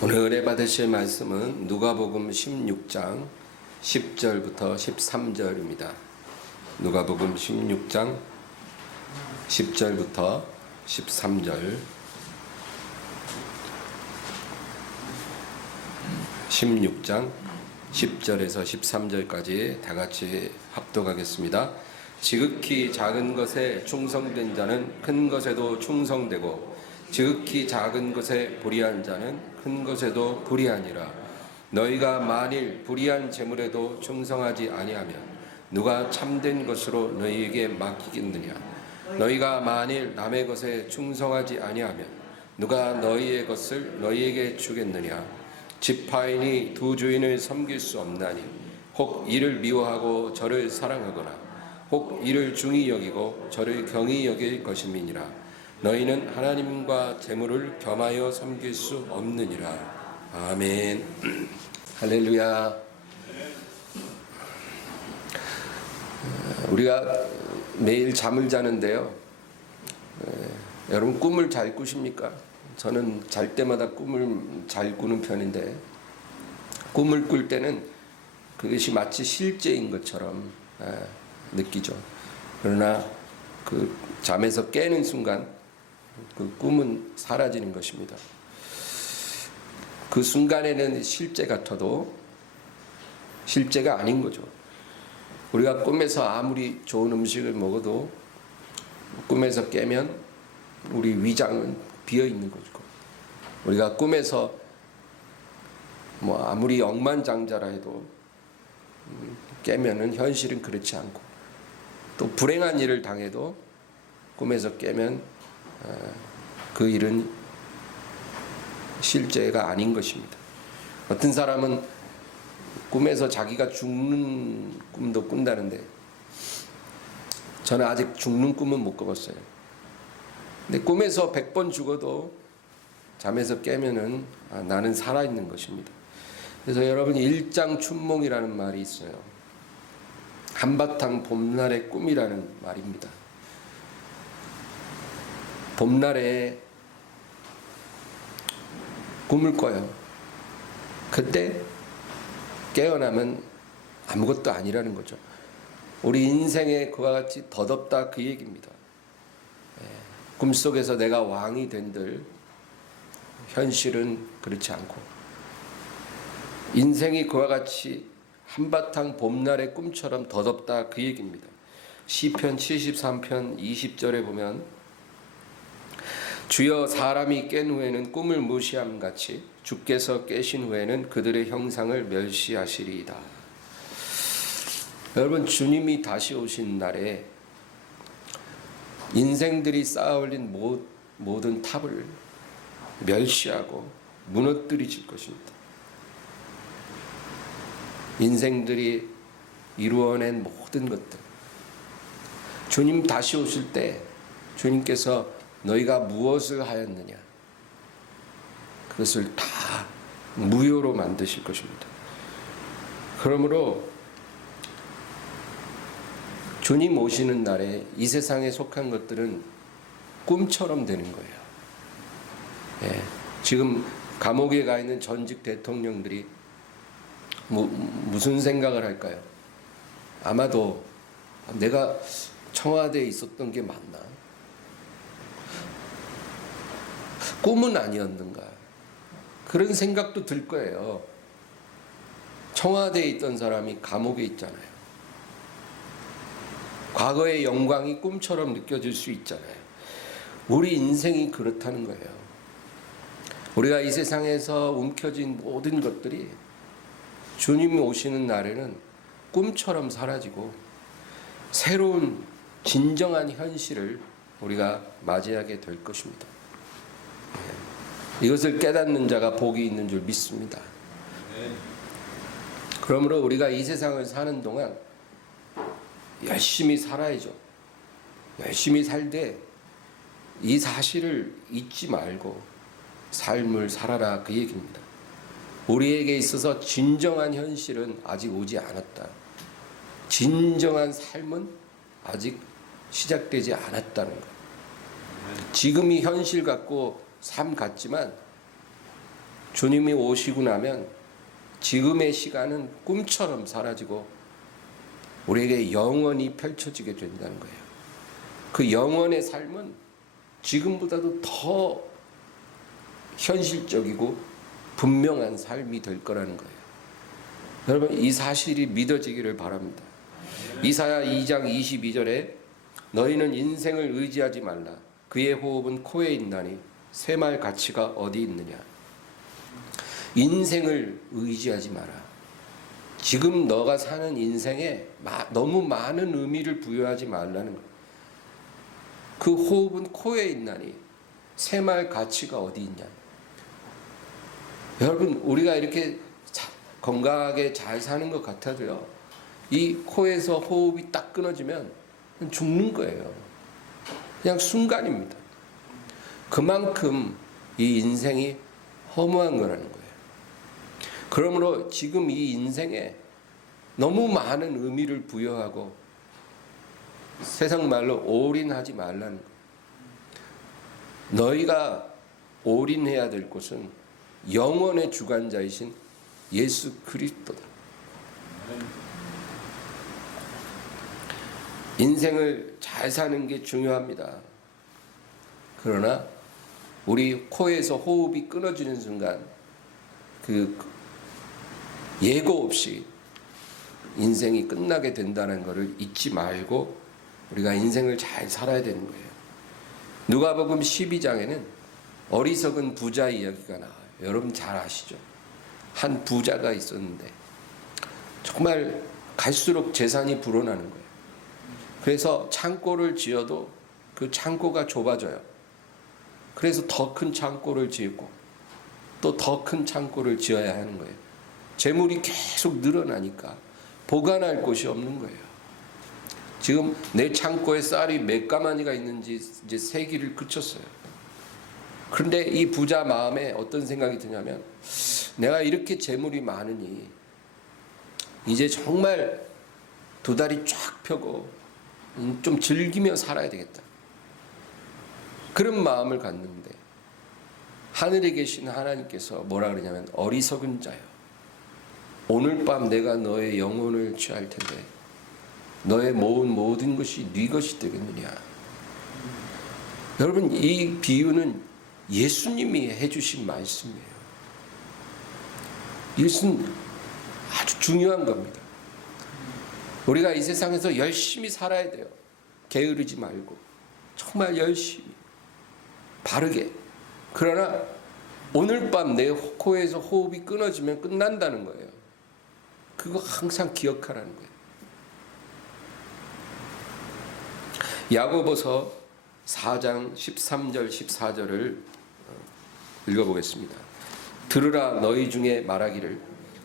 오늘 은혜 받으실 말씀은 누가복음 16장 10절부터 13절입니다. 누가복음 16장 10절부터 13절 16장 10절에서 13절까지 다 같이 합독하겠습니다. 지극히 작은 것에 충성된 자는 큰 것에도 충성되고 지극히 작은 것에 불의한 자는 큰 것에도 불의하니라. 너희가 만일 불의한 재물에도 충성하지 아니하면 누가 참된 것으로 너희에게 맡기겠느냐. 너희가 만일 남의 것에 충성하지 아니하면 누가 너희의 것을 너희에게 주겠느냐. 지파인이 두 주인을 섬길 수 없나니 혹 이를 미워하고 저를 사랑하거나 혹 이를 중히 여기고 저를 경히 여길 것임이니라. 너희는 하나님과 재물을 겸하여 섬길 수 없느니라. 아멘. 할렐루야. 우리가 매일 잠을 자는데요, 여러분 꿈을 잘 꾸십니까? 저는 잘 때마다 꿈을 잘 꾸는 편인데, 꿈을 꿀 때는 그것이 마치 실제인 것처럼 느끼죠. 그러나 그 잠에서 깨는 순간 그 꿈은 사라지는 것입니다. 그 순간에는 실제 같아도 실제가 아닌 거죠. 우리가 꿈에서 아무리 좋은 음식을 먹어도 꿈에서 깨면 우리 위장은 비어 있는 거죠. 우리가 꿈에서 아무리 억만장자라 해도 깨면은 현실은 그렇지 않고, 또 불행한 일을 당해도 꿈에서 깨면 그 일은 실제가 아닌 것입니다. 어떤 사람은 꿈에서 자기가 죽는 꿈도 꾼다는데, 저는 아직 죽는 꿈은 못 꿔봤어요. 근데 꿈에서 100번 죽어도 잠에서 깨면은 나는 살아있는 것입니다. 그래서 여러분, 일장춘몽이라는 말이 있어요. 한바탕 봄날의 꿈이라는 말입니다. 봄날에 꿈을 꿔요. 그때 깨어나면 아무것도 아니라는 거죠. 우리 인생에 그와 같이 덧없다, 그 얘기입니다. 꿈속에서 내가 왕이 된들 현실은 그렇지 않고, 인생이 그와 같이 한바탕 봄날의 꿈처럼 덧없다, 그 얘기입니다. 시편 73편 20절에 보면 주여, 사람이 깬 후에는 꿈을 무시함같이 주께서 깨신 후에는 그들의 형상을 멸시하시리이다. 여러분, 주님이 다시 오신 날에 인생들이 쌓아올린 모든 탑을 멸시하고 무너뜨리실 것입니다. 인생들이 이루어낸 모든 것들, 주님 다시 오실 때 주님께서 너희가 무엇을 하였느냐, 그것을 다 무효로 만드실 것입니다. 그러므로 주님 오시는 날에 이 세상에 속한 것들은 꿈처럼 되는 거예요. 지금 감옥에 가 있는 전직 대통령들이 무슨 생각을 할까요? 아마도 내가 청와대에 있었던 게 맞나? 꿈은 아니었는가? 그런 생각도 들 거예요. 청와대에 있던 사람이 감옥에 있잖아요. 과거의 영광이 꿈처럼 느껴질 수 있잖아요. 우리 인생이 그렇다는 거예요. 우리가 이 세상에서 움켜쥔 모든 것들이 주님이 오시는 날에는 꿈처럼 사라지고 새로운 진정한 현실을 우리가 맞이하게 될 것입니다. 이것을 깨닫는 자가 복이 있는 줄 믿습니다. 그러므로 우리가 이 세상을 사는 동안 열심히 살아야죠. 열심히 살되 이 사실을 잊지 말고 삶을 살아라, 그 얘기입니다. 우리에게 있어서 진정한 현실은 아직 오지 않았다. 진정한 삶은 아직 시작되지 않았다는 것. 지금이 현실 같고 삶 같지만 주님이 오시고 나면 지금의 시간은 꿈처럼 사라지고 우리에게 영원히 펼쳐지게 된다는 거예요. 그 영원의 삶은 지금보다도 더 현실적이고 분명한 삶이 될 거라는 거예요. 여러분, 이 사실이 믿어지기를 바랍니다. 이사야 2장 22절에 너희는 인생을 의지하지 말라. 그의 호흡은 코에 있나니 쇠말 가치가 어디 있느냐. 인생을 의지하지 마라. 지금 너가 사는 인생에 너무 많은 의미를 부여하지 말라는 거예요. 그 호흡은 코에 있나니 쇠말 가치가 어디 있냐. 여러분, 우리가 이렇게 건강하게 잘 사는 것 같아도요, 이 코에서 호흡이 딱 끊어지면 죽는 거예요. 그냥 순간입니다. 그만큼 이 인생이 허무한 거라는 거예요. 그러므로 지금 이 인생에 너무 많은 의미를 부여하고 세상 말로 올인하지 말라는 거예요. 너희가 올인해야 될 곳은 영원의 주관자이신 예수 그리스도다. 인생을 잘 사는 게 중요합니다. 그러나 우리 코에서 호흡이 끊어지는 순간 그 예고 없이 인생이 끝나게 된다는 것을 잊지 말고 우리가 인생을 잘 살아야 되는 거예요. 누가복음 12장에는 어리석은 부자 이야기가 나와요. 여러분 잘 아시죠? 한 부자가 있었는데 정말 갈수록 재산이 불어나는 거예요. 그래서 창고를 지어도 그 창고가 좁아져요. 그래서 더 큰 창고를 짓고 또 더 큰 창고를 지어야 하는 거예요. 재물이 계속 늘어나니까 보관할 곳이 없는 거예요. 지금 내 창고에 쌀이 몇 가마니가 있는지 이제 세기를 그쳤어요. 그런데 이 부자 마음에 어떤 생각이 드냐면, 내가 이렇게 재물이 많으니 이제 정말 두 다리 쫙 펴고 좀 즐기며 살아야 되겠다. 그런 마음을 갖는데 하늘에 계신 하나님께서 뭐라 그러냐면, 어리석은 자여, 오늘 밤 내가 너의 영혼을 취할 텐데 너의 모은 모든 것이 네 것이 되겠느냐. 여러분, 이 비유는 예수님이 해주신 말씀이에요. 이것은 아주 중요한 겁니다. 우리가 이 세상에서 열심히 살아야 돼요. 게으르지 말고 정말 열심히 바르게. 그러나 오늘 밤 내 코에서 호흡이 끊어지면 끝난다는 거예요. 그거 항상 기억하라는 거예요. 야고보서 4장 13절 14절을 읽어보겠습니다. 들으라, 너희 중에 말하기를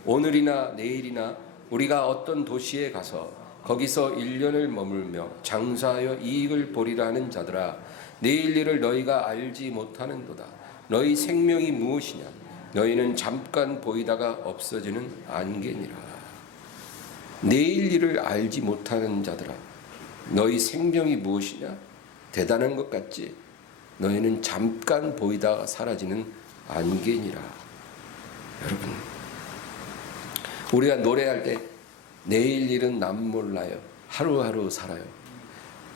오늘이나 내일이나 우리가 어떤 도시에 가서 거기서 1년을 머물며 장사하여 이익을 보리라 하는 자들아, 내일 일을 너희가 알지 못하는도다. 너희 생명이 무엇이냐? 너희는 잠깐 보이다가 없어지는 안개니라. 내일 일을 알지 못하는 자들아, 너희 생명이 무엇이냐? 대단한 것 같지? 너희는 잠깐 보이다가 사라지는 안개니라. 여러분, 우리가 노래할 때 내일 일은 남 몰라요, 하루하루 살아요.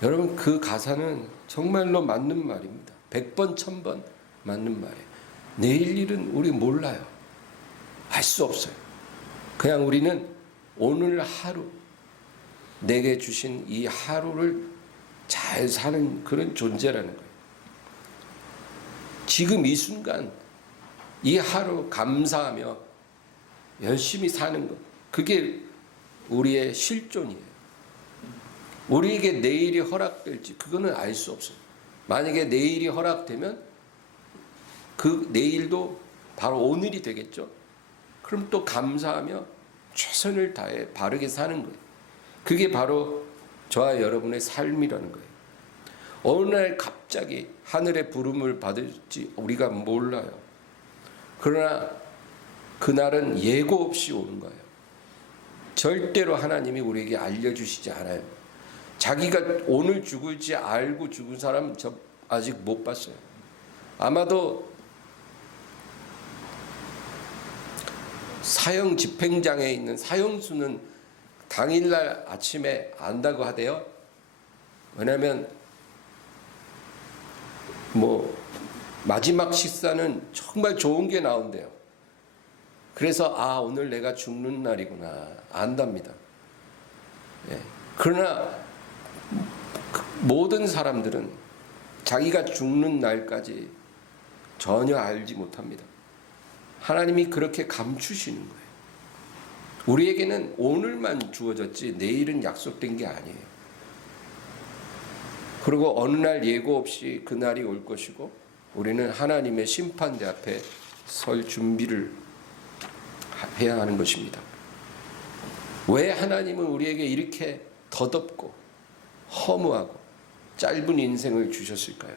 여러분, 그 가사는 정말로 맞는 말입니다. 100번 1000번 맞는 말이에요. 내일 일은 우리 몰라요. 알 수 없어요. 그냥 우리는 오늘 하루, 내게 주신 이 하루를 잘 사는 그런 존재라는 거예요. 지금 이 순간 이 하루 감사하며 열심히 사는 것, 그게 우리의 실존이에요. 우리에게 내일이 허락될지 그거는 알 수 없어요. 만약에 내일이 허락되면 그 내일도 바로 오늘이 되겠죠. 그럼 또 감사하며 최선을 다해 바르게 사는 거예요. 그게 바로 저와 여러분의 삶이라는 거예요. 어느 날 갑자기 하늘의 부름을 받을지 우리가 몰라요. 그러나 그날은 예고 없이 오는 거예요. 절대로 하나님이 우리에게 알려주시지 않아요. 자기가 오늘 죽을지 알고 죽은 사람 저 아직 못 봤어요. 아마도 사형 집행장에 있는 사형수는 당일날 아침에 안다고 하대요. 왜냐하면 마지막 식사는 정말 좋은 게 나온대요. 그래서 오늘 내가 죽는 날이구나 안답니다. 예. 그러나 모든 사람들은 자기가 죽는 날까지 전혀 알지 못합니다. 하나님이 그렇게 감추시는 거예요. 우리에게는 오늘만 주어졌지 내일은 약속된 게 아니에요. 그리고 어느 날 예고 없이 그날이 올 것이고 우리는 하나님의 심판대 앞에 설 준비를 해야 하는 것입니다. 왜 하나님은 우리에게 이렇게 더덥고 허무하고 짧은 인생을 주셨을까요?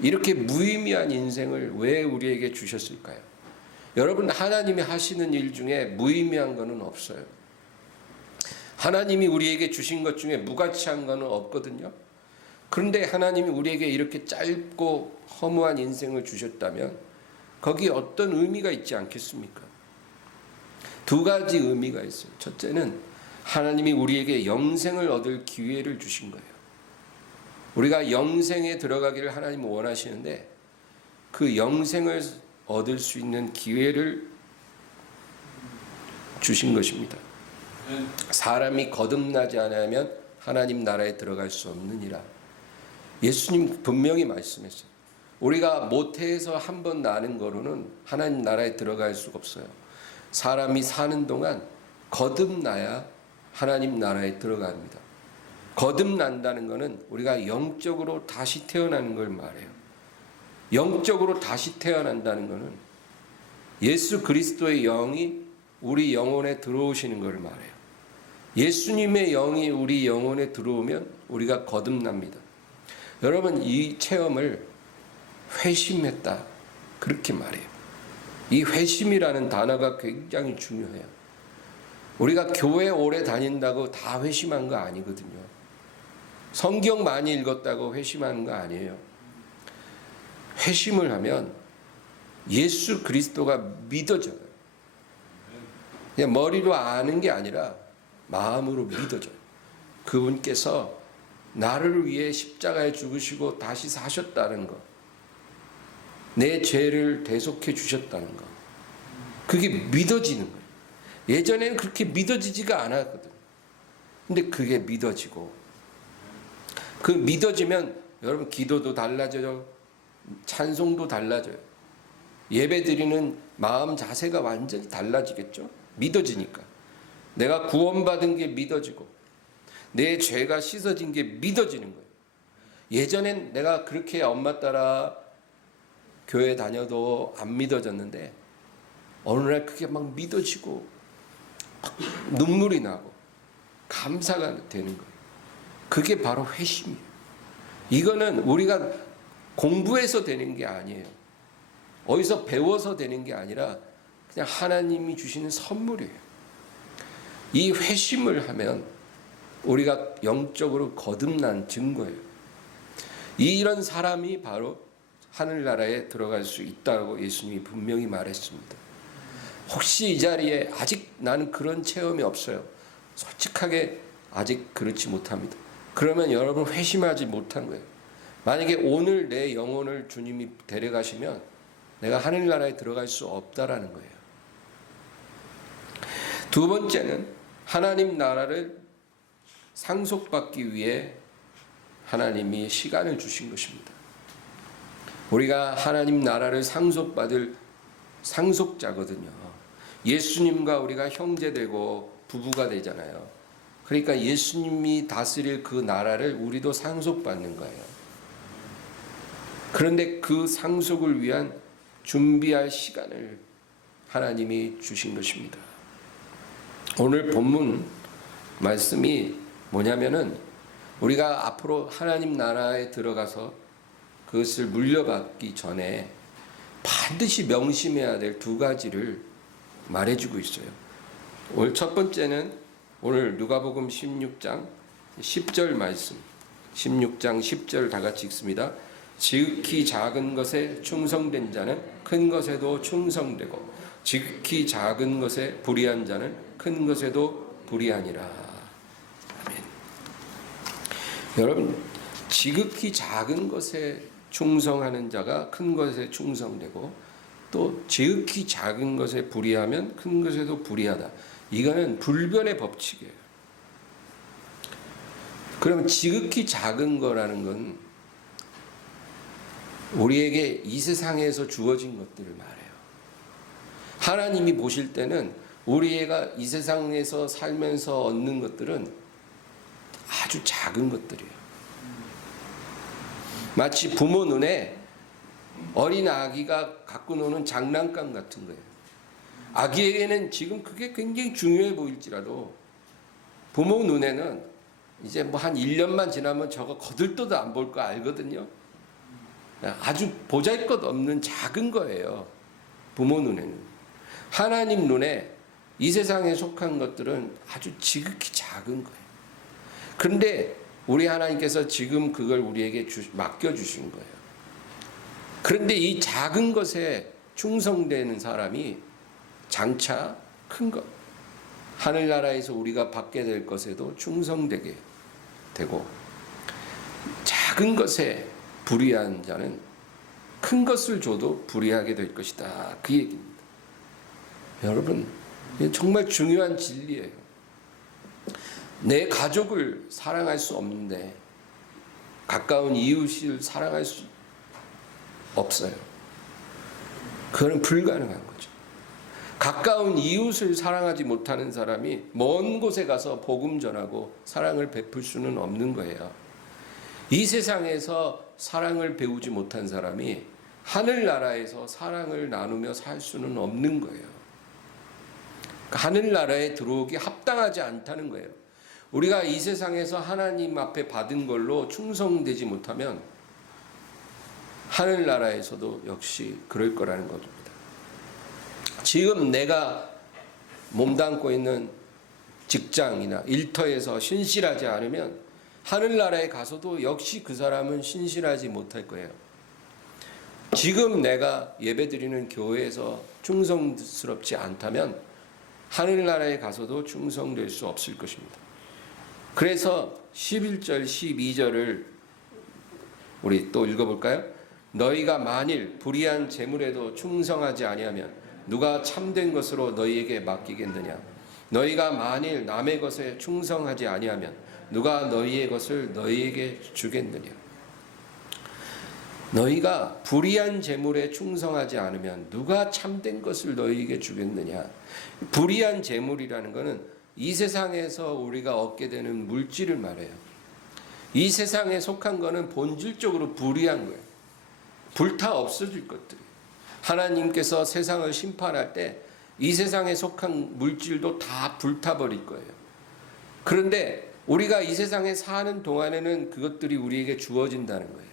이렇게 무의미한 인생을 왜 우리에게 주셨을까요? 여러분, 하나님이 하시는 일 중에 무의미한 것은 없어요. 하나님이 우리에게 주신 것 중에 무가치한 것은 없거든요. 그런데 하나님이 우리에게 이렇게 짧고 허무한 인생을 주셨다면 거기에 어떤 의미가 있지 않겠습니까? 두 가지 의미가 있어요. 첫째는 하나님이 우리에게 영생을 얻을 기회를 주신 거예요. 우리가 영생에 들어가기를 하나님은 원하시는데 그 영생을 얻을 수 있는 기회를 주신 것입니다. 사람이 거듭나지 않으면 하나님 나라에 들어갈 수 없느니라. 예수님 분명히 말씀했어요. 우리가 모태에서 한 번 나는 거로는 하나님 나라에 들어갈 수가 없어요. 사람이 사는 동안 거듭나야 하나님 나라에 들어갑니다. 거듭난다는 것은 우리가 영적으로 다시 태어나는 걸 말해요. 영적으로 다시 태어난다는 것은 예수 그리스도의 영이 우리 영혼에 들어오시는 걸 말해요. 예수님의 영이 우리 영혼에 들어오면 우리가 거듭납니다. 여러분, 이 체험을 회심했다 그렇게 말해요. 이 회심이라는 단어가 굉장히 중요해요. 우리가 교회 오래 다닌다고 다 회심한 거 아니거든요. 성경 많이 읽었다고 회심하는 거 아니에요. 회심을 하면 예수 그리스도가 믿어져요. 그냥 머리로 아는 게 아니라 마음으로 믿어져요. 그분께서 나를 위해 십자가에 죽으시고 다시 사셨다는 것, 내 죄를 대속해 주셨다는 것, 그게 믿어지는 거예요. 예전에는 그렇게 믿어지지가 않았거든. 근데 그게 믿어지고, 그 믿어지면 여러분 기도도 달라져요. 찬송도 달라져요. 예배드리는 마음 자세가 완전히 달라지겠죠. 믿어지니까. 내가 구원받은 게 믿어지고 내 죄가 씻어진 게 믿어지는 거예요. 예전엔 내가 그렇게 엄마 따라 교회 다녀도 안 믿어졌는데 어느 날 그게 막 믿어지고 눈물이 나고 감사가 되는 거예요. 그게 바로 회심이에요. 이거는 우리가 공부해서 되는 게 아니에요. 어디서 배워서 되는 게 아니라 그냥 하나님이 주시는 선물이에요. 이 회심을 하면 우리가 영적으로 거듭난 증거예요. 이런 사람이 바로 하늘나라에 들어갈 수 있다고 예수님이 분명히 말했습니다. 혹시 이 자리에 아직 나는 그런 체험이 없어요. 솔직하게 아직 그렇지 못합니다. 그러면 여러분 회심하지 못한 거예요. 만약에 오늘 내 영혼을 주님이 데려가시면 내가 하늘나라에 들어갈 수 없다라는 거예요. 두 번째는 하나님 나라를 상속받기 위해 하나님이 시간을 주신 것입니다. 우리가 하나님 나라를 상속받을 상속자거든요. 예수님과 우리가 형제되고 부부가 되잖아요. 그러니까 예수님이 다스릴 그 나라를 우리도 상속받는 거예요. 그런데 그 상속을 위한 준비할 시간을 하나님이 주신 것입니다. 오늘 본문 말씀이 뭐냐면은 우리가 앞으로 하나님 나라에 들어가서 그것을 물려받기 전에 반드시 명심해야 될 두 가지를 말해주고 있어요. 오늘 첫 번째는 오늘 누가복음 16장 10절 말씀, 16장 10절 다 같이 읽습니다. 지극히 작은 것에 충성된 자는 큰 것에도 충성되고 지극히 작은 것에 불의한 자는 큰 것에도 불의하니라. 아멘. 여러분, 지극히 작은 것에 충성하는 자가 큰 것에 충성되고 또 지극히 작은 것에 불의하면 큰 것에도 불의하다. 이거는 불변의 법칙이에요. 그러면 지극히 작은 거라는 건 우리에게 이 세상에서 주어진 것들을 말해요. 하나님이 보실 때는 우리가 이 세상에서 살면서 얻는 것들은 아주 작은 것들이에요. 마치 부모 눈에 어린 아기가 갖고 노는 장난감 같은 거예요. 아기에게는 지금 그게 굉장히 중요해 보일지라도 부모 눈에는 이제 뭐 한 1년만 지나면 저거 거들떠도 안 볼 거 알거든요. 아주 보잘것없는 작은 거예요. 부모 눈에는. 하나님 눈에 이 세상에 속한 것들은 아주 지극히 작은 거예요. 그런데 우리 하나님께서 지금 그걸 우리에게 맡겨주신 거예요. 그런데 이 작은 것에 충성되는 사람이 장차 큰 것, 하늘나라에서 우리가 받게 될 것에도 충성되게 되고 작은 것에 불의한 자는 큰 것을 줘도 불의하게 될 것이다. 그 얘기입니다. 여러분, 이게 정말 중요한 진리예요. 내 가족을 사랑할 수 없는데 가까운 이웃을 사랑할 수 없어요. 그거는 불가능한 거죠. 가까운 이웃을 사랑하지 못하는 사람이 먼 곳에 가서 복음 전하고 사랑을 베풀 수는 없는 거예요. 이 세상에서 사랑을 배우지 못한 사람이 하늘나라에서 사랑을 나누며 살 수는 없는 거예요. 하늘나라에 들어오기 합당하지 않다는 거예요. 우리가 이 세상에서 하나님 앞에 받은 걸로 충성되지 못하면 하늘나라에서도 역시 그럴 거라는 겁니다. 지금 내가 몸담고 있는 직장이나 일터에서 신실하지 않으면 하늘나라에 가서도 역시 그 사람은 신실하지 못할 거예요. 지금 내가 예배드리는 교회에서 충성스럽지 않다면 하늘나라에 가서도 충성될 수 없을 것입니다. 그래서 11절, 12절을 우리 또 읽어볼까요? 너희가 만일 불의한 재물에도 충성하지 아니하면 누가 참된 것으로 너희에게 맡기겠느냐? 너희가 만일 남의 것에 충성하지 아니하면 누가 너희의 것을 너희에게 주겠느냐? 너희가 불의한 재물에 충성하지 않으면 누가 참된 것을 너희에게 주겠느냐? 불의한 재물이라는 것은 이 세상에서 우리가 얻게 되는 물질을 말해요. 이 세상에 속한 것은 본질적으로 불의한 거예요. 불타 없어질 것들이. 하나님께서 세상을 심판할 때 이 세상에 속한 물질도 다 불타버릴 거예요. 그런데 우리가 이 세상에 사는 동안에는 그것들이 우리에게 주어진다는 거예요.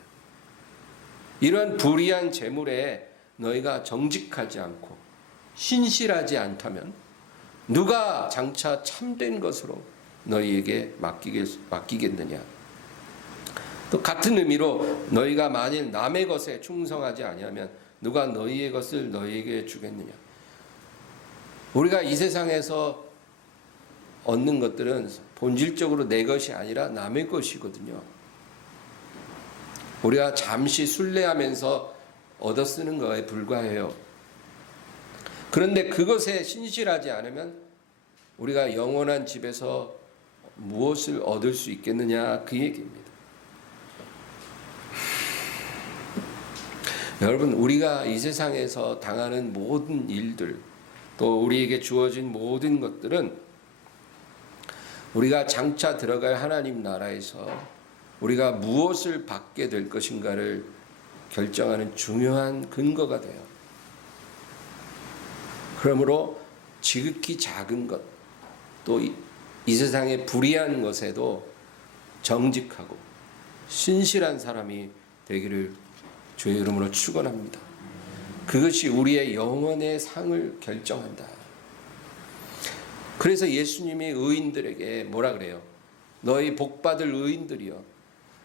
이런 불의한 재물에 너희가 정직하지 않고 신실하지 않다면 누가 장차 참된 것으로 너희에게 맡기겠느냐? 또 같은 의미로 너희가 만일 남의 것에 충성하지 아니하면 누가 너희의 것을 너희에게 주겠느냐? 우리가 이 세상에서 얻는 것들은 본질적으로 내 것이 아니라 남의 것이거든요. 우리가 잠시 순례하면서 얻어 쓰는 것에 불과해요. 그런데 그것에 신실하지 않으면 우리가 영원한 집에서 무엇을 얻을 수 있겠느냐, 그 얘기입니다. 여러분, 우리가 이 세상에서 당하는 모든 일들, 또 우리에게 주어진 모든 것들은 우리가 장차 들어갈 하나님 나라에서 우리가 무엇을 받게 될 것인가를 결정하는 중요한 근거가 돼요. 그러므로 지극히 작은 것, 또 이 세상의 불의한 것에도 정직하고 신실한 사람이 되기를 주의 이름으로 축원합니다. 그것이 우리의 영혼의 상을 결정한다. 그래서 예수님이 의인들에게 뭐라 그래요? 너희 복받을 의인들이여,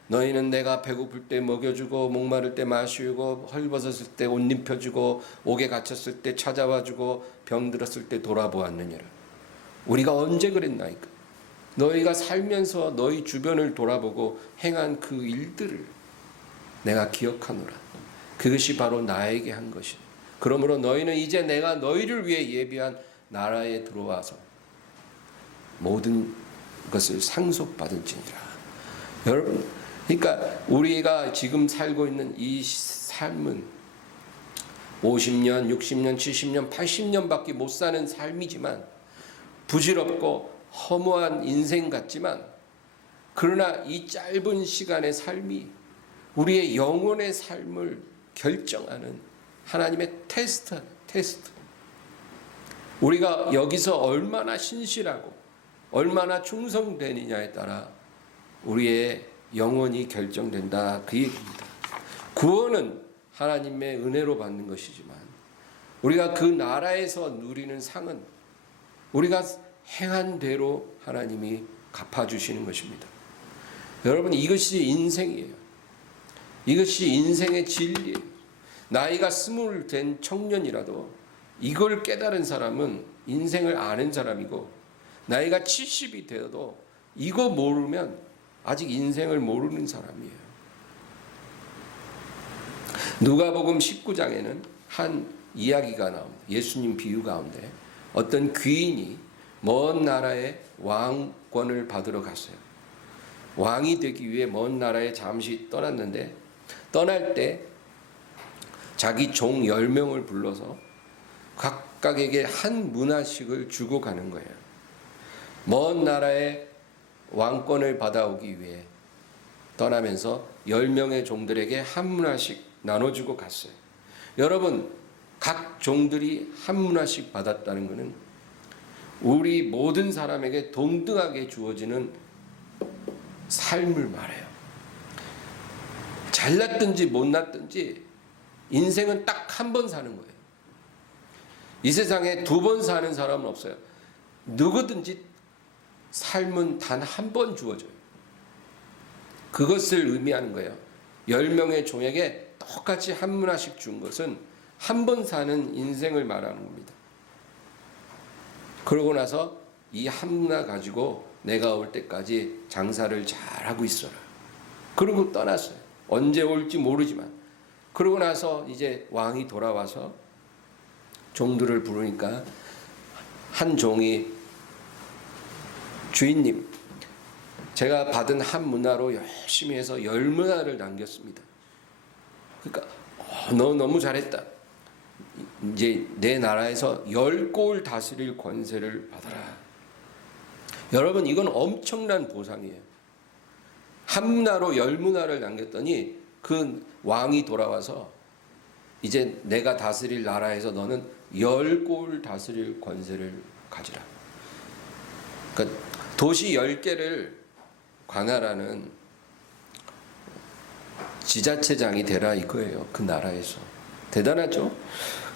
너희는 내가 배고플 때 먹여주고 목마를 때 마시고 헐벗었을 때 옷 입혀주고 옥에 갇혔을 때 찾아와주고 병들었을 때 돌아보았느니라. 우리가 언제 그랬나이까? 너희가 살면서 너희 주변을 돌아보고 행한 그 일들을 내가 기억하노라. 그것이 바로 나에게 한 것이다. 그러므로 너희는 이제 내가 너희를 위해 예비한 나라에 들어와서 모든 것을 상속받을지니라. 여러분, 그러니까 우리가 지금 살고 있는 이 삶은 50년, 60년, 70년, 80년밖에 못 사는 삶이지만 부질없고 허무한 인생 같지만 그러나 이 짧은 시간의 삶이 우리의 영혼의 삶을 결정하는 하나님의 테스트. 우리가 여기서 얼마나 신실하고 얼마나 충성되느냐에 따라 우리의 영혼이 결정된다, 그 얘기입니다. 구원은 하나님의 은혜로 받는 것이지만 우리가 그 나라에서 누리는 상은 우리가 행한 대로 하나님이 갚아주시는 것입니다. 여러분, 이것이 인생이에요. 이것이 인생의 진리예요. 나이가 20 된 청년이라도 이걸 깨달은 사람은 인생을 아는 사람이고, 나이가 70이 되어도 이거 모르면 아직 인생을 모르는 사람이에요. 누가복음 19장에는 한 이야기가 나옵니다. 예수님 비유 가운데 어떤 귀인이 먼 나라에 왕권을 받으러 갔어요. 왕이 되기 위해 먼 나라에 잠시 떠났는데, 떠날 때 자기 종 10명을 불러서 각각에게 한 문화씩을 주고 가는 거예요. 먼 나라에 왕권을 받아오기 위해 떠나면서 10명의 종들에게 한 문화씩 나눠주고 갔어요. 여러분, 각 종들이 한 문화씩 받았다는 것은 우리 모든 사람에게 동등하게 주어지는 삶을 말해요. 잘났든지 못났든지 인생은 딱 한 번 사는 거예요. 이 세상에 2번 사는 사람은 없어요. 누구든지 삶은 단 한 번 주어져요. 그것을 의미하는 거예요. 10명의 종에게 똑같이 한 문화씩 준 것은 한 번 사는 인생을 말하는 겁니다. 그러고 나서 이 한 문화 가지고 내가 올 때까지 장사를 잘하고 있어라. 그러고 떠났어요. 언제 올지 모르지만. 그러고 나서 이제 왕이 돌아와서 종들을 부르니까 한 종이, 주인님, 제가 받은 한 문화로 열심히 해서 10문화를 남겼습니다. 그러니까 너 너무 잘했다. 이제 내 나라에서 10골 다스릴 권세를 받아라. 여러분, 이건 엄청난 보상이에요. 한 문화로 10문화를 남겼더니 그 왕이 돌아와서 이제 내가 다스릴 나라에서 너는 10골 다스릴 권세를 가지라. 그러니까 도시 10개를 관할하는 지자체장이 되라 이거예요. 그 나라에서. 대단하죠?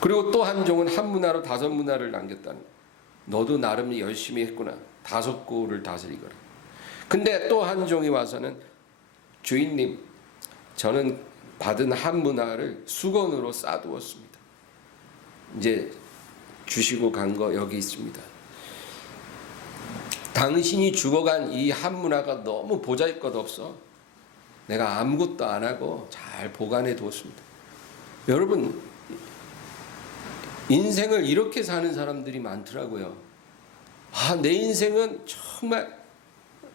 그리고 또 한 종은 한 문화로 5문화를 남겼다는 거예요. 너도 나름 열심히 했구나. 5골을 다스리거라. 근데 또 한 종이 와서는, 주인님, 저는 받은 한 문화를 수건으로 싸두었습니다. 이제 주시고 간 거 여기 있습니다. 당신이 죽어간 이 한 문화가 너무 보잘것없어. 내가 아무것도 안 하고 잘 보관해 두었습니다. 여러분, 인생을 이렇게 사는 사람들이 많더라고요. 내 인생은 정말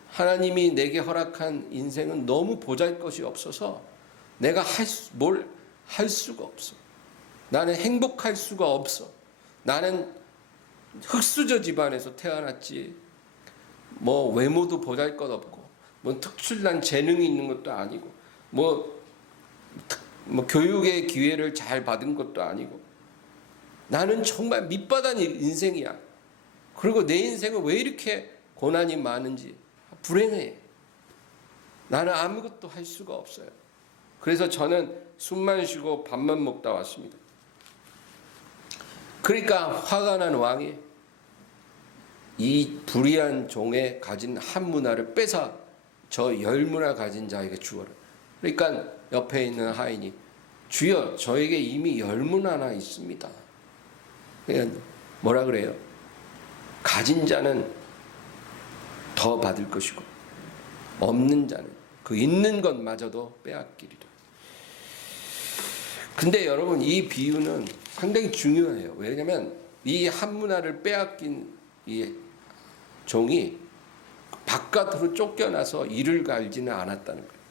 하나님이 내게 허락한 인생은 너무 보잘것이 없어서 내가 뭘 할 수가 없어. 나는 행복할 수가 없어. 나는 흙수저 집안에서 태어났지. 뭐 외모도 보잘것없고, 뭐 특출난 재능이 있는 것도 아니고, 뭐 교육의 기회를 잘 받은 것도 아니고, 나는 정말 밑바닥 인생이야. 그리고 내 인생은 왜 이렇게 고난이 많은지 불행해. 나는 아무것도 할 수가 없어요. 그래서 저는 숨만 쉬고 밥만 먹다 왔습니다. 그러니까 화가 난 왕이 이 불의한 종의 가진 한 문화를 뺏어 저 열무나 가진 자에게 주어라. 그러니까 옆에 있는 하인이 주여 저에게 이미 열문 하나 있습니다. 그러니까 뭐라 그래요? 가진 자는 더 받을 것이고 없는 자는 그 있는 것마저도 빼앗기리라. 근데 여러분 이 비유는 상당히 중요해요. 왜냐하면 이 한 문화를 빼앗긴 이 종이 바깥으로 쫓겨나서 이를 갈지는 않았다는 거예요.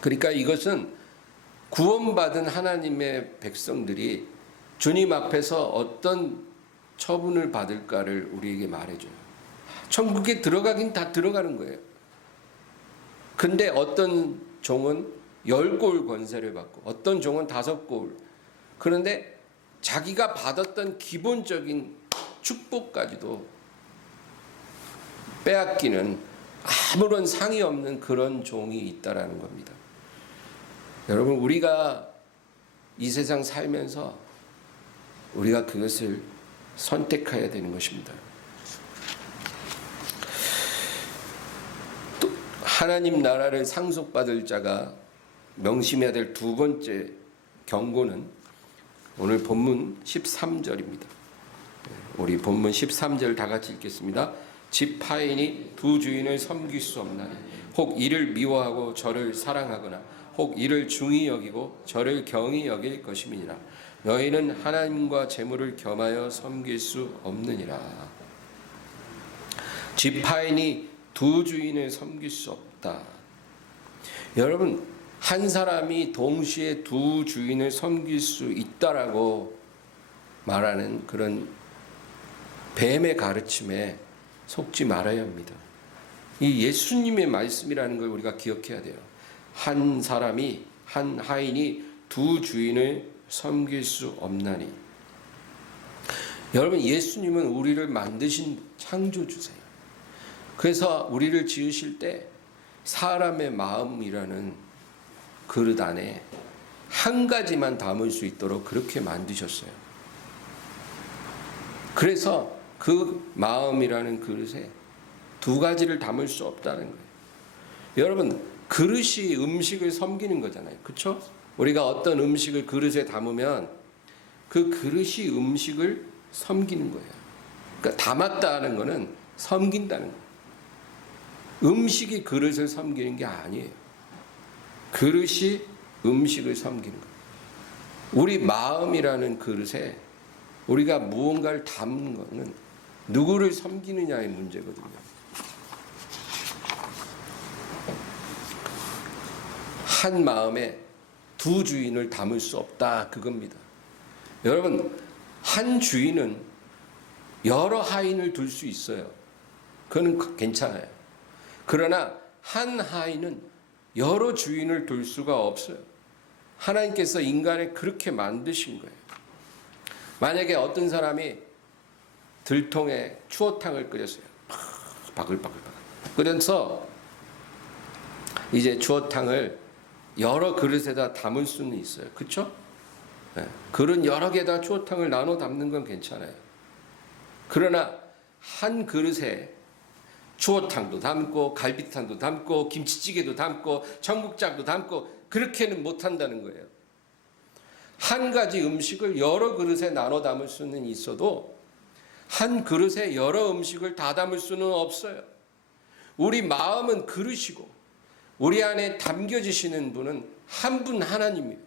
그러니까 이것은 구원받은 하나님의 백성들이 주님 앞에서 어떤 처분을 받을까를 우리에게 말해줘요. 천국에 들어가긴 다 들어가는 거예요. 근데 어떤 종은 10골 권세를 받고 어떤 종은 5골. 그런데 자기가 받았던 기본적인 축복까지도 빼앗기는 아무런 상이 없는 그런 종이 있다라는 겁니다. 여러분 우리가 이 세상 살면서 우리가 그것을 선택해야 되는 것입니다. 또 하나님 나라를 상속받을 자가 명심해야 될 두 번째 경고는 오늘 본문 13절입니다. 우리 본문 13절 다 같이 읽겠습니다. 집 하인이 두 주인을 섬길 수 없나니 혹 이를 미워하고 저를 사랑하거나 혹 이를 중히 여기고 저를 경히 여길 것임이니라. 너희는 하나님과 재물을 겸하여 섬길 수 없느니라. 집 하인이 두 주인을 섬길 수 없다. 여러분 한 사람이 동시에 두 주인을 섬길 수 있다라고 말하는 그런 뱀의 가르침에 속지 말아야 합니다. 이 예수님의 말씀이라는 걸 우리가 기억해야 돼요. 한 사람이 한 하인이 두 주인을 섬길 수 없나니. 여러분 예수님은 우리를 만드신 창조주세요. 그래서 우리를 지으실 때 사람의 마음이라는 그릇 안에 한 가지만 담을 수 있도록 그렇게 만드셨어요. 그래서 그 마음이라는 그릇에 두 가지를 담을 수 없다는 거예요. 여러분 그릇이 음식을 섬기는 거잖아요. 그렇죠? 우리가 어떤 음식을 그릇에 담으면 그 그릇이 음식을 섬기는 거예요. 그러니까 담았다는 거는 섬긴다는 거예요. 음식이 그릇을 섬기는 게 아니에요. 그릇이 음식을 섬기는 거예요. 우리 마음이라는 그릇에 우리가 무언가를 담는 것은 누구를 섬기느냐의 문제거든요. 한 마음에 두 주인을 담을 수 없다 그겁니다. 여러분 한 주인은 여러 하인을 둘 수 있어요. 그건 괜찮아요. 그러나 한 하인은 여러 주인을 둘 수가 없어요. 하나님께서 인간을 그렇게 만드신 거예요. 만약에 어떤 사람이 들통에 추어탕을 끓였어요. 바글바글바글 끓여서 이제 추어탕을 여러 그릇에다 담을 수는 있어요. 그렇죠? 네. 그릇 여러 개다 추어탕을 나눠 담는 건 괜찮아요. 그러나 한 그릇에 추어탕도 담고 갈비탕도 담고 김치찌개도 담고 청국장도 담고 그렇게는 못한다는 거예요. 한 가지 음식을 여러 그릇에 나눠 담을 수는 있어도 한 그릇에 여러 음식을 다 담을 수는 없어요. 우리 마음은 그릇이고 우리 안에 담겨지시는 분은 한 분 하나님이에요.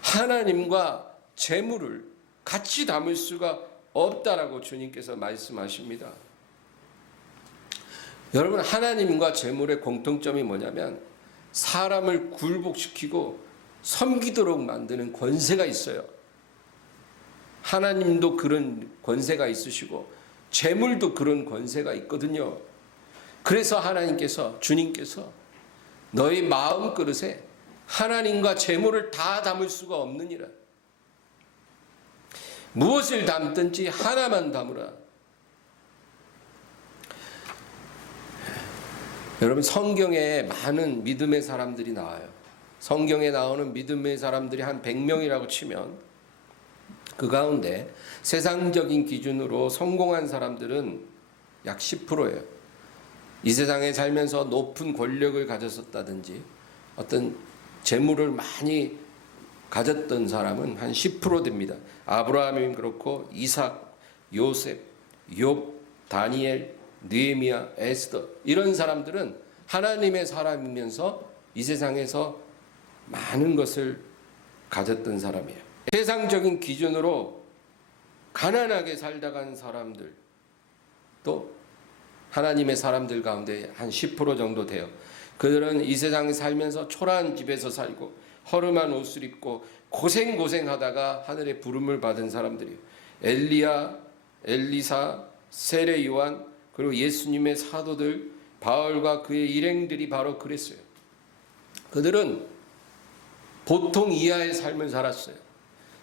하나님과 재물을 같이 담을 수가 없다라고 주님께서 말씀하십니다. 여러분 하나님과 재물의 공통점이 뭐냐면 사람을 굴복시키고 섬기도록 만드는 권세가 있어요. 하나님도 그런 권세가 있으시고 재물도 그런 권세가 있거든요. 그래서 하나님께서 주님께서 너희 마음 그릇에 하나님과 재물을 다 담을 수가 없느니라. 무엇을 담든지 하나만 담으라. 여러분 성경에 많은 믿음의 사람들이 나와요. 성경에 나오는 믿음의 사람들이 한 100명이라고 치면 그 가운데 세상적인 기준으로 성공한 사람들은 약 10%예요. 이 세상에 살면서 높은 권력을 가졌었다든지 어떤 재물을 많이 가졌던 사람은 한 10% 됩니다. 아브라함이 그렇고 이삭, 요셉, 욥, 다니엘, 느헤미야, 에스더 이런 사람들은 하나님의 사람이면서 이 세상에서 많은 것을 가졌던 사람이에요. 세상적인 기준으로 가난하게 살다 간 사람들 또 하나님의 사람들 가운데 한 10% 정도 돼요. 그들은 이 세상에 살면서 초라한 집에서 살고 허름한 옷을 입고 고생하다가 하늘의 부름을 받은 사람들이에요. 엘리야, 엘리사, 세례 요한 그리고 예수님의 사도들 바울과 그의 일행들이 바로 그랬어요. 그들은 보통 이하의 삶을 살았어요.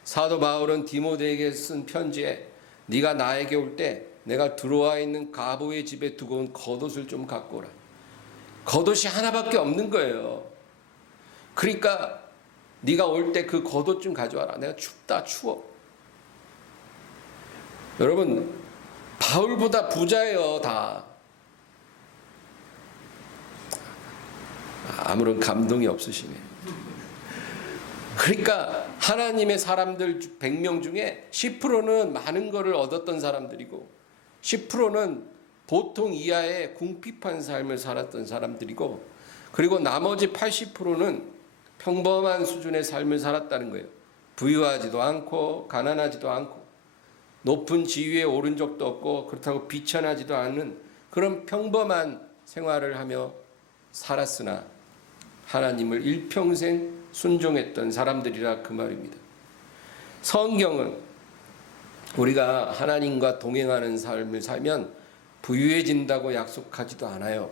사도 바울은 디모데에게 쓴 편지에 네가 나에게 올 때 내가 들어와 있는 가보의 집에 두고 온 겉옷을 좀 갖고 오라. 겉옷이 하나밖에 없는 거예요. 그러니까 네가 올 때 그 겉옷 좀 가져와라. 내가 춥다 추워. 여러분 바울보다 부자예요 다. 아무런 감동이 없으시네요. 그러니까 하나님의 사람들 100명 중에 10%는 많은 것을 얻었던 사람들이고 10%는 보통 이하의 궁핍한 삶을 살았던 사람들이고 그리고 나머지 80%는 평범한 수준의 삶을 살았다는 거예요. 부유하지도 않고 가난하지도 않고 높은 지위에 오른 적도 없고 그렇다고 비천하지도 않은 그런 평범한 생활을 하며 살았으나 하나님을 일평생 순종했던 사람들이라 그 말입니다. 성경은 우리가 하나님과 동행하는 삶을 살면 부유해진다고 약속하지도 않아요.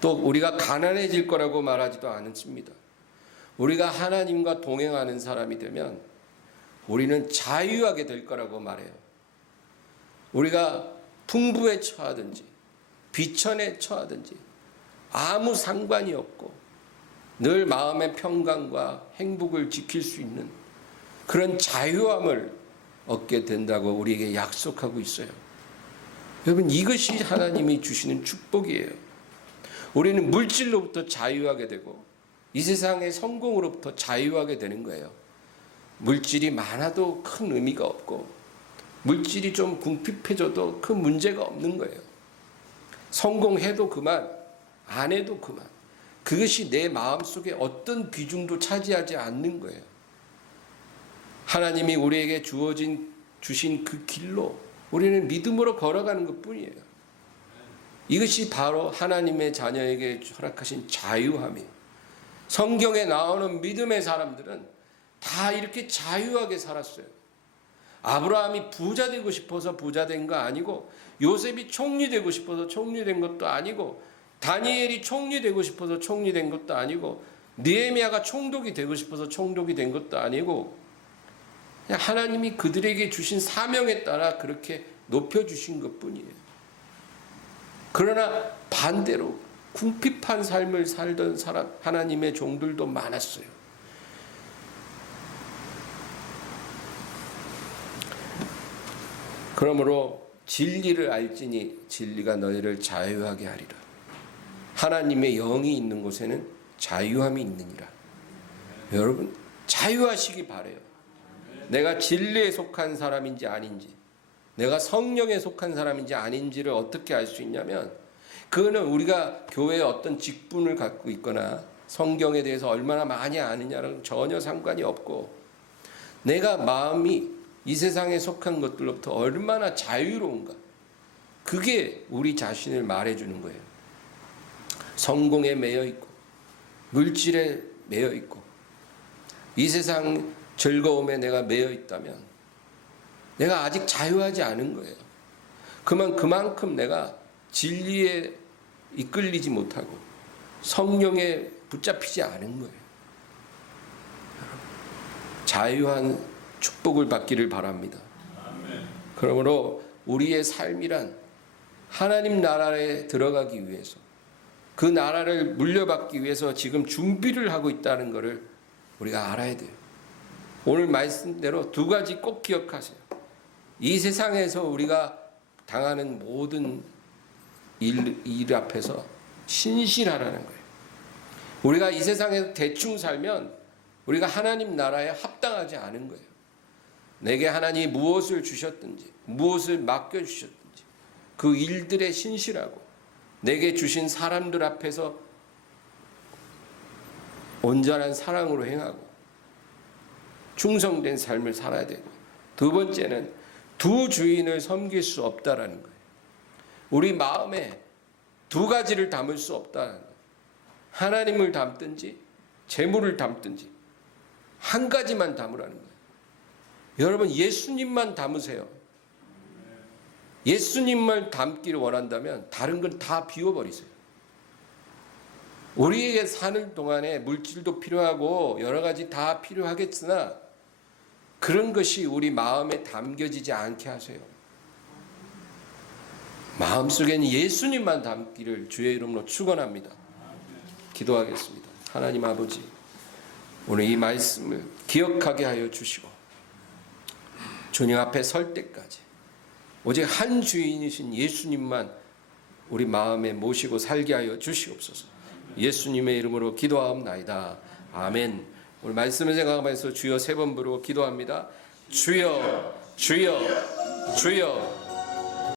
또 우리가 가난해질 거라고 말하지도 않습니다. 우리가 하나님과 동행하는 사람이 되면 우리는 자유하게 될 거라고 말해요. 우리가 풍부에 처하든지 비천에 처하든지 아무 상관이 없고 늘 마음의 평강과 행복을 지킬 수 있는 그런 자유함을 얻게 된다고 우리에게 약속하고 있어요. 여러분 이것이 하나님이 주시는 축복이에요. 우리는 물질로부터 자유하게 되고 이 세상의 성공으로부터 자유하게 되는 거예요. 물질이 많아도 큰 의미가 없고 물질이 좀 궁핍해져도 큰 문제가 없는 거예요. 성공해도 그만, 안 해도 그만. 그것이 내 마음속에 어떤 비중도 차지하지 않는 거예요. 하나님이 우리에게 주신 그 길로 우리는 믿음으로 걸어가는 것뿐이에요. 이것이 바로 하나님의 자녀에게 허락하신 자유함이에요. 성경에 나오는 믿음의 사람들은 다 이렇게 자유하게 살았어요. 아브라함이 부자 되고 싶어서 부자 된 거 아니고 요셉이 총리 되고 싶어서 총리 된 것도 아니고 다니엘이 총리 되고 싶어서 총리 된 것도 아니고 느헤미야가 총독이 되고 싶어서 총독이 된 것도 아니고 그냥 하나님이 그들에게 주신 사명에 따라 그렇게 높여주신 것뿐이에요. 그러나 반대로 궁핍한 삶을 살던 하나님의 종들도 많았어요. 그러므로 진리를 알지니 진리가 너희를 자유하게 하리라. 하나님의 영이 있는 곳에는 자유함이 있느니라. 여러분 자유하시기 바라요. 내가 진리에 속한 사람인지 아닌지, 내가 성령에 속한 사람인지 아닌지를 어떻게 알 수 있냐면 그거는 우리가 교회에 어떤 직분을 갖고 있거나 성경에 대해서 얼마나 많이 아느냐랑 전혀 상관이 없고 내가 마음이 이 세상에 속한 것들로부터 얼마나 자유로운가, 그게 우리 자신을 말해주는 거예요. 성공에 매여 있고 물질에 매여 있고 이 세상 즐거움에 내가 매여 있다면 내가 아직 자유하지 않은 거예요. 그만큼 내가 진리에 이끌리지 못하고 성령에 붙잡히지 않은 거예요. 자유한 축복을 받기를 바랍니다. 그러므로 우리의 삶이란 하나님 나라에 들어가기 위해서, 그 나라를 물려받기 위해서 지금 준비를 하고 있다는 것을 우리가 알아야 돼요. 오늘 말씀대로 두 가지 꼭 기억하세요. 이 세상에서 우리가 당하는 모든 일 앞에서 신실하라는 거예요. 우리가 이 세상에서 대충 살면 우리가 하나님 나라에 합당하지 않은 거예요. 내게 하나님이 무엇을 주셨든지 무엇을 맡겨주셨든지 그 일들에 신실하고 내게 주신 사람들 앞에서 온전한 사랑으로 행하고 충성된 삶을 살아야 되고, 두 번째는 두 주인을 섬길 수 없다라는 거예요. 우리 마음에 두 가지를 담을 수 없다는 거예요. 하나님을 담든지 재물을 담든지 한 가지만 담으라는 거예요. 여러분, 예수님만 담으세요. 예수님만 담기를 원한다면 다른 건 다 비워버리세요. 우리에게 사는 동안에 물질도 필요하고 여러 가지 다 필요하겠으나 그런 것이 우리 마음에 담겨지지 않게 하세요. 마음속에는 예수님만 담기를 주의 이름으로 축원합니다. 기도하겠습니다. 하나님 아버지, 오늘 이 말씀을 기억하게 하여 주시고 주님 앞에 설 때까지 오직 한 주인이신 예수님만 우리 마음에 모시고 살게 하여 주시옵소서. 예수님의 이름으로 기도하옵나이다. 아멘. 오늘 말씀을 생각하면서 주여 세 번 부르고 기도합니다. 주여, 주여, 주여.